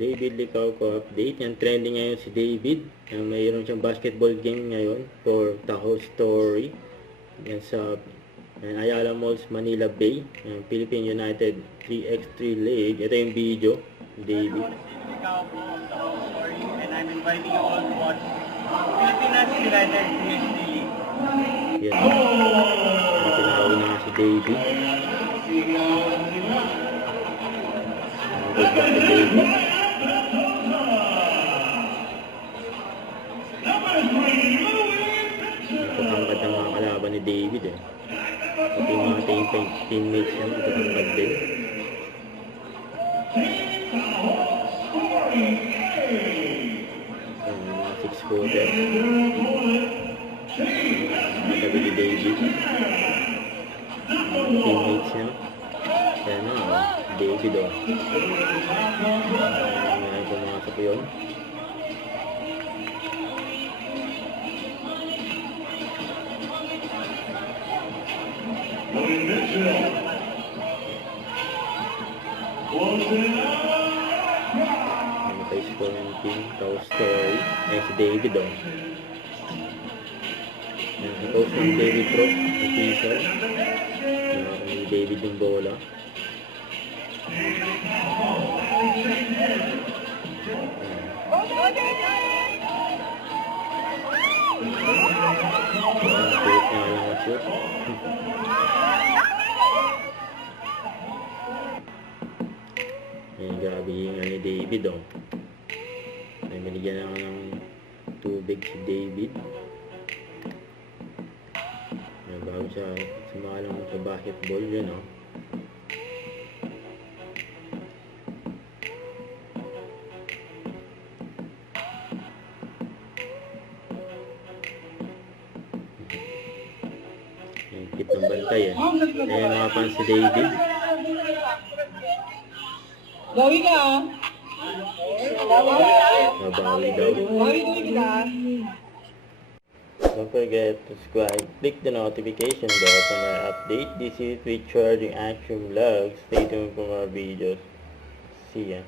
David Licao ko update. Yan, trending ngayon si David. Mayroon siyang basketball game ngayon for Tahoe Story. Yan sa Ayala Malls, Manila Bay. Yan, Philippine United 3x3 League. Ito yung video. David. Licao po of Tahoe Story, and I'm inviting you all to watch Philippine United 3x3 League. Yan. Pinakauna nga si David. Good luck to David. Nakatangkad ang mga kalaban ni David eh. Pati yung mga teammates niya, nakatangkad din. Mga 6-footer. Nakatabi ni David. Teammates niya. Kaya na, David oh. Ngayon pumasok yun. Namatay score ng team, Tahoe Story. Ngayon si David oh. Post ng David Pro, official. Ni David yung bola. Pilit nga lang ang shoot. Ayan, grabe yung ni David oh. Ay, binigyan lang ng tubig si David. Ayan, bago siya sumalang sa basketball yun oh. Kit ng bantay eh. Ayan mga fans si David. Bawi ka ah. Mabawi daw. Bawi ka. Don't forget to subscribe. Click the notification bell for more update. This is Recharging Action Vlogs. Stay tuned for more videos. See ya.